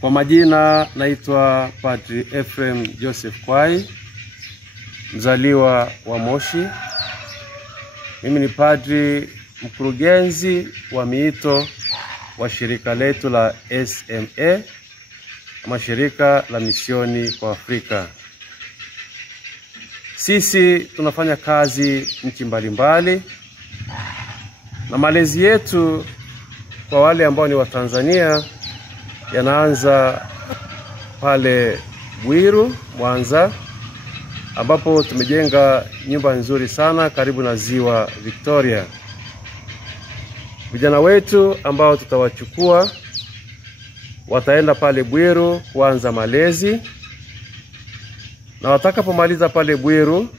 Kwa majina naitwa Padri Ephraim Joseph Kwai, mzaliwa wa Moshi. Mimi ni padri mkurugenzi wa miito wa shirika letu la SMA, ama shirika la misioni kwa Afrika. Sisi tunafanya kazi nchi mbalimbali, na malezi yetu kwa wale ambao ni wa Tanzania yanaanza pale Bwiru, Mwanza, ambapo tumejenga nyumba nzuri sana karibu na ziwa Victoria. Vijana wetu ambao tutawachukua wataenda pale Bwiru kuanza malezi, na watakapomaliza pale Bwiru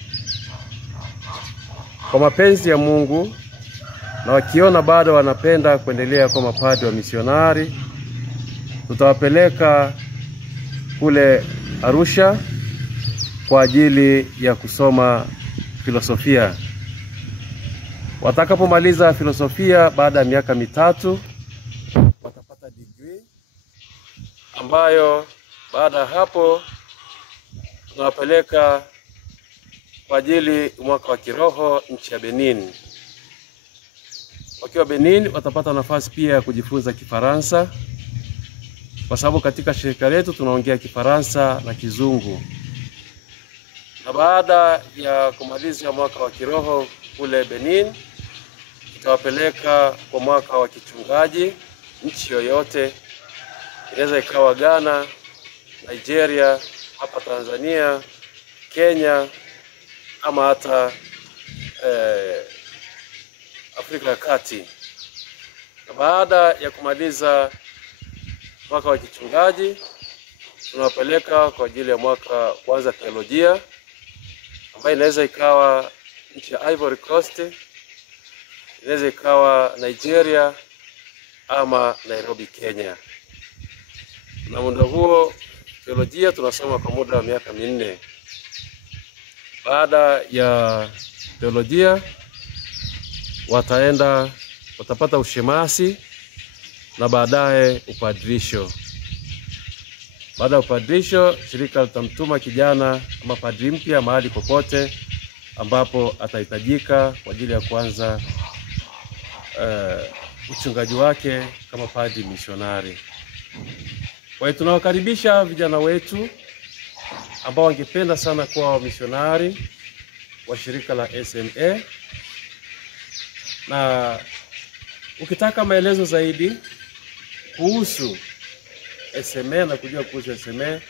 kwa mapenzi ya Mungu, na wakiona bado wanapenda kuendelea kwa mapadri wa misionari, tutawapeleka kule Arusha kwa ajili ya kusoma filosofia. Watakapomaliza filosofia baada ya miaka 3 watapata degree, ambayo baada ya hapo tunawapeleka kwa ajili mwaka wa kiroho nchi ya Benin. Wakiwa Benin watapata nafasi pia ya kujifunza Kifaransa, kwa sababu katika shirika letu tunaongea Kifaransa na Kizungu. Na baada ya kumaliza mwaka wa kiroho kule Benin, tutawapeleka kwa mwaka wa kichungaji nchi yoyote. Inaweza ikawa Ghana, Nigeria, hapa Tanzania, Kenya, ama hata Afrika ya Kati. Na baada ya kumaliza mwaka wa kichungaji, tunawapeleka kwa ajili ya mwaka kwanza teolojia, ambayo inaweza ikawa nchi ya Ivory Coast, inaweza ikawa Nigeria, ama Nairobi, Kenya. Na muda huo teolojia tunasoma kwa muda wa miaka 4. Baada ya teolojia watapata ushemasi na baadaye upadrisho. Baada ya upadrisho, shirika litamtuma kijana ama padri mpya mahali popote ambapo atahitajika kwa ajili ya kuanza uchungaji wake kama padri misionari. Kwa hiyo tunawakaribisha vijana wetu ambao wangependa sana kuwa misionari wa shirika la SMA. Na ukitaka maelezo zaidi kuhusu SMA na kujua kuhusu SMA,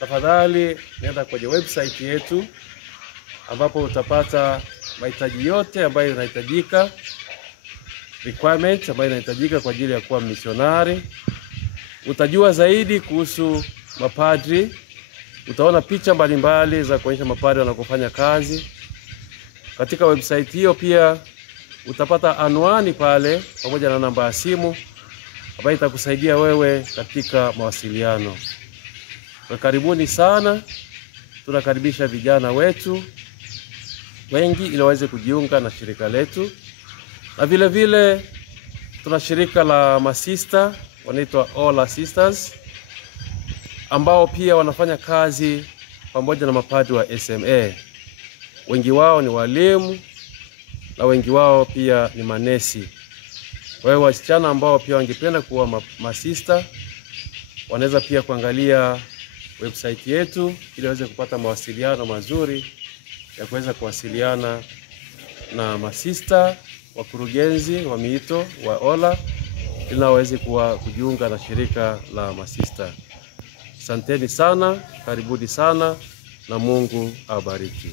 tafadhali nenda kwenye website yetu, ambapo utapata mahitaji yote ambayo yanahitajika, requirements ambayo yanahitajika kwa ajili ya kuwa misionari. Utajua zaidi kuhusu mapadri, utaona picha mbalimbali za kuonyesha mapadri wanakofanya kazi. Katika website hiyo pia utapata anwani pale pamoja na namba ya simu ambayo itakusaidia wewe katika mawasiliano. Kwa karibuni sana, tunakaribisha vijana wetu wengi ili waweze kujiunga na shirika letu. Na vile vile tuna shirika la masista wanaitwa Ola Sisters, ambao pia wanafanya kazi pamoja na mapadri wa SMA. Wengi wao ni walimu na wengi wao pia ni manesi. Kwa hiyo wasichana ambao pia wangependa kuwa masista wanaweza pia kuangalia website yetu ili waweze kupata mawasiliano mazuri ya kuweza kuwasiliana na masista wakurugenzi wa miito wa Ola ili waweze kujiunga na shirika la masista. Asanteni sana, karibuni sana, na Mungu awabariki.